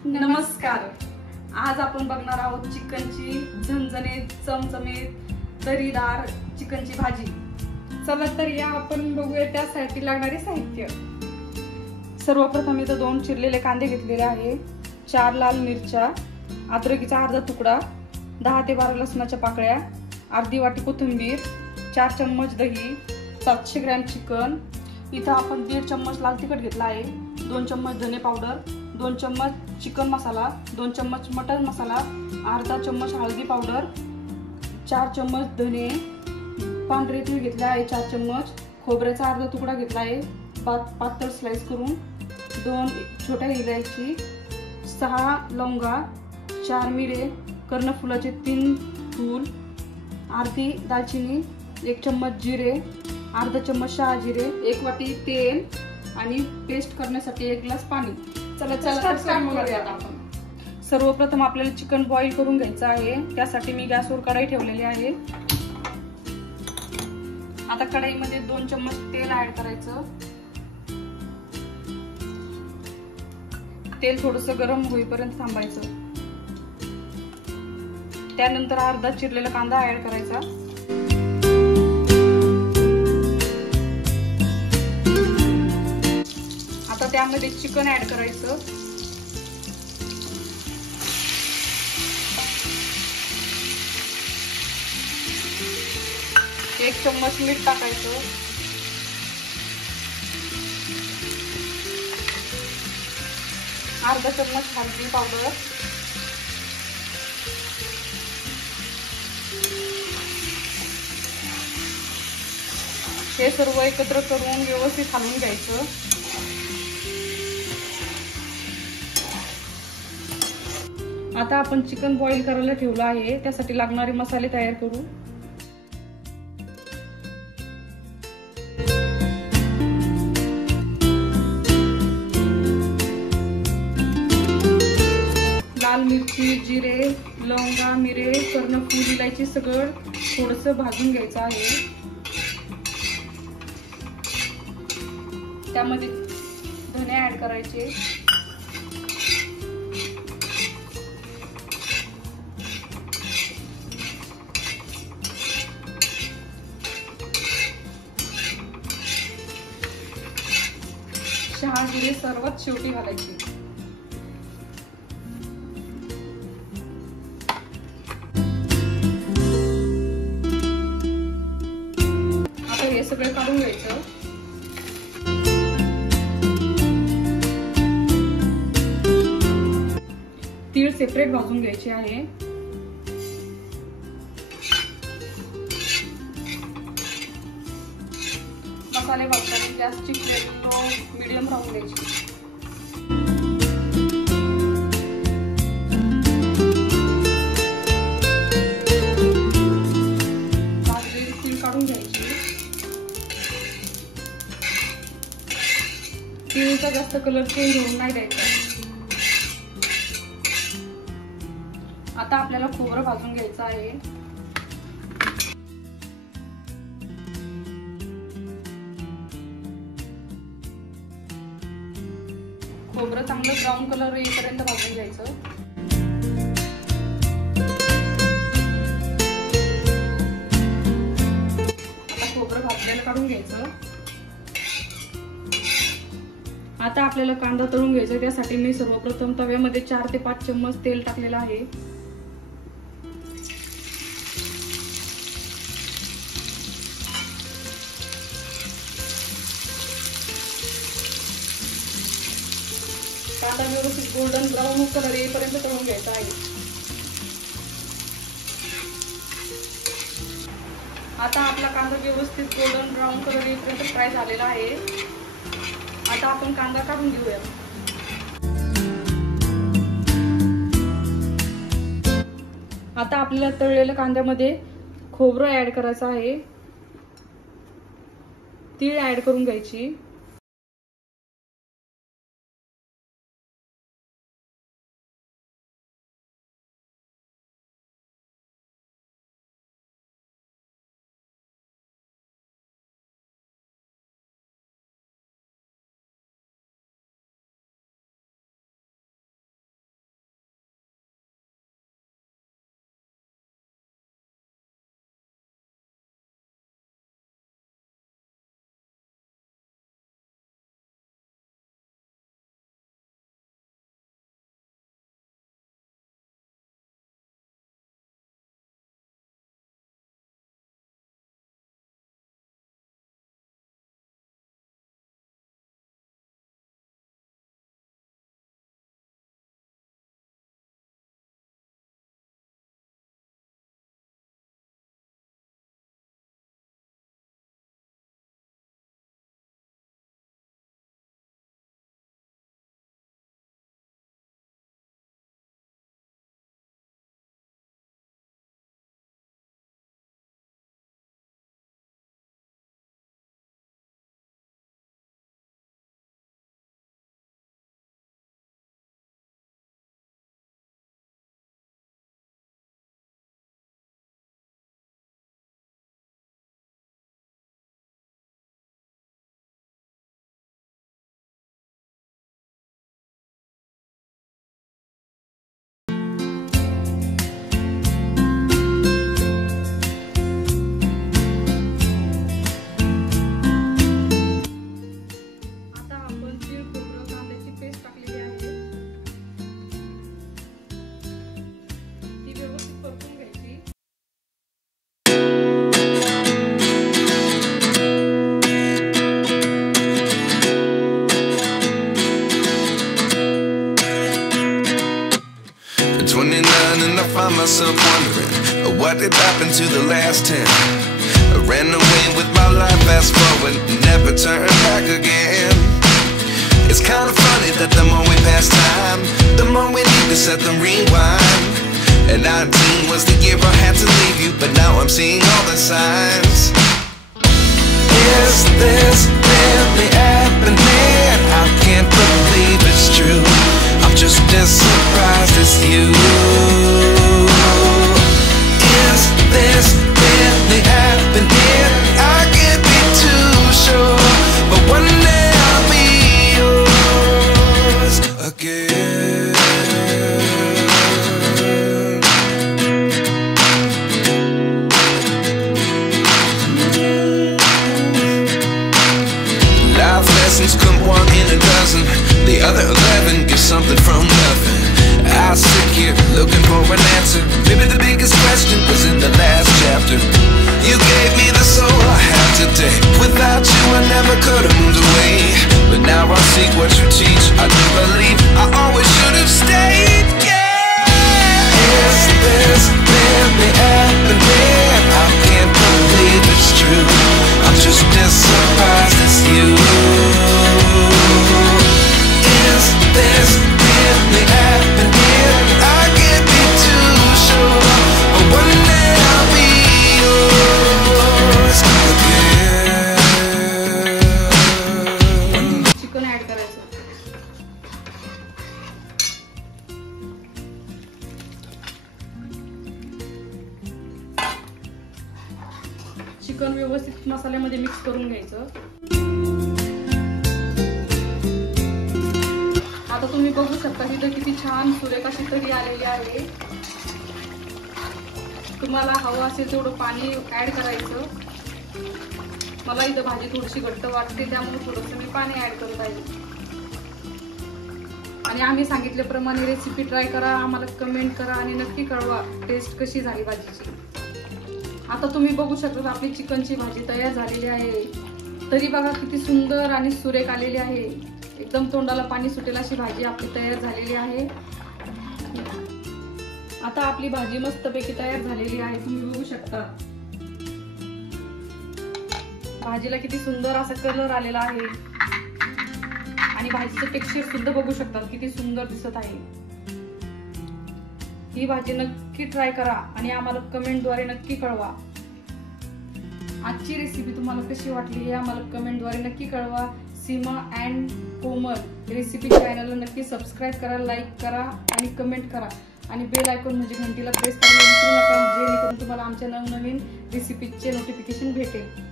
नमस्कार. आज आपण बघणार आहोत चिकनची झणझणीत चमचमीत तर्रीदार चिकनची भाजी. चला तर या आपण बघूया त्यासाठी लागणारे साहित्य. सर्वप्रथम इथं 2 चिरलेले कांदे घेतलेले आहे, 4 लाल मिरच्या, अद्रकीचा अर्धा तुकडा, 10 ते 12 लसणाच्या पाकळ्या, अर्धी वाटी कोथिंबीर, 4 चम्मच दही, 700 ग्रॅम चिकन. इथं आपण 1.5 चम्मच लाल तिखट घेतला आहे, 2 चम्मच धने पावडर, 2 चम्मच चिकन मसाला, 2 चम्मच मटन मसाला, अर्धा चम्मच हळदी पावडर, 4 चम्मच धने, पांढरे तीळ घेतले आहे 4 चम्मच, खोबऱ्याचा अर्धा तुकडा घेतला आहे पातळ स्लाइस करून, 2 छोट्या इलायची, 6 लवंगा, 4 मिरे, कर्णफुलाचे 3 फूल, अर्धी दालचिनी, 1 चम्मच जिरे, अर्धा चम्मच शहाजिरे, 1 वाटी तेल आणि पेस्ट करण्यासाठी 1 ग्लास पाणी. चला स्टार्ट करूयात आपण. सर्वप्रथम आपल्याला चिकन बॉईल करून घ्यायचं आहे. त्यासाठी मी गॅसवर कढई ठेवलेली आहे. आता कढईमध्ये 2 चम्मच तेल ऍड करायचं. तेल थोडस गरम होईपर्यंत थांबायचं. त्यानंतर अर्धा चिरलेला कांदा ऍड करायचा. आता त्यामध्ये चिकन ऍड करायचं. एक चम्मच मीठ टाकायचं. अर्धा चम्मच हळदी पावडर, हे सर्व एकत्र करून व्यवस्थित हलवून घ्यायचं. आता आपण चिकन बॉईल करायला ठेवलं आहे, त्यासाठी लागणारे मसाले तयार करू. लाल मिरची, जिरे, लवंगा, मिरे, कर्णफूल, इलायची सगळं थोडस भाजून घ्यायचं आहे. त्यामध्ये धने ऍड करायचे. शहाजिरे सर्वात शेवटी घालायचे. आता हे सगळं काढून घ्यायचं. तीळ सेपरेट भाजून घ्यायचे आहे. मसाले भाजताना गॅसची फ्लेम लो मीडियम राहून द्यायची. भाजलेली तीळ काढून घ्यायची. तीळचा जास्त कलर चेंज होऊन नाही द्यायचा. आता आपल्याला खोबरं भाजून घ्यायचं आहे. खोबरं चांगलं ब्राऊन कलर येईपर्यंत भाजून घ्यायचं. आता खोबरं भाजलेलं काढून घ्यायचं. आता आपल्याला कांदा तळून घ्यायचा. त्यासाठी मी सर्वप्रथम तव्यामध्ये 4 ते 5 चम्मच तेल टाकलेलं आहे. कांदा व्यवस्थित गोल्डन ब्राऊन कलर येईपर्यंत तळून घ्यायचा आहे. आता आपला कांदा व्यवस्थित गोल्डन ब्राऊन कलर येईपर्यंत फ्राय झालेला आहे. आता आपण कांदा काढून घेऊया. आता आपल्याला तळलेल्या कांद्यामध्ये खोबरं ऍड करायचं आहे. तीळ ऍड करून घ्यायची. 29 and I find myself wondering, what did happen to the last 10? I ran away with my life, fast forward, never turn back again. It's kind of funny that the more we pass time, the more we need to set the rewind. And 19 was the year I had to leave you, but now I'm seeing all the signs. Is this really happening? I can't believe it's true. I'm just as surprised as you. Is this really happening? I can't be too sure, but one day I'll be yours again. Life lessons come one in a dozen. The other 11 give something from nothing. I sit here looking for an answer. Maybe the biggest question was in the last chapter. You gave me the soul I have today. Without you I never could have moved away. But now I see what you teach. I do believe I always should have stayed. Yeah. Is this really happening? I can't believe it's true. I'm just as surprised as you. Is this really happening? I can't be too sure, but one day I'll be yours again. Chicken add करायचं. Chicken व्यवस्थित मसाल्यामध्ये mix करून घ्यायचं. आता तुम्ही बघू शकता इथं किती छान सुरेख अशी तरी आलेली आहे. तुम्हाला हवं असेल तेवढं पाणी ऍड करायचं. मला इथं भाजी थोडीशी घट्ट वाटते, त्यामुळे थोडंसं मी पाणी ऍड करत आहे. आणि आम्ही सांगितल्याप्रमाणे रेसिपी ट्राय करा, आम्हाला कमेंट करा आणि नक्की कळवा टेस्ट कशी झाली भाजीची. आता तुम्ही बघू शकता आपली चिकनची भाजी तयार झालेली आहे. तरी बघा किती सुंदर आणि सुरेख आलेली आहे. एकदम तोंडाला पाणी सुटेल अशी भाजी आपली तयार झालेली आहे. आता आपली भाजी मस्तपैकी तयार झालेली आहे. तुम्ही बघू शकता भाजीला किती सुंदर असा कलर आलेला आहे आणि भाजीचं टेक्स्चर सुद्धा बघू शकता किती सुंदर दिसत आहे. ही भाजी नक्की ट्राय करा आणि आम्हाला कमेंटद्वारे नक्की कळवा. आजची रेसिपी तुम्हाला कशी वाटली हे आम्हाला कमेंटद्वारे नक्की कळवा. सीमा अँड कोमल रेसिपी चॅनलला नक्की सबस्क्राईब करा, लाईक करा आणि कमेंट करा आणि बेल आयकॉन म्हणजे घंटीला प्रेस करायला विसरू नका, जेणेकरून तुम्हाला आमच्या नवनवीन रेसिपीचे नोटिफिकेशन भेटेल.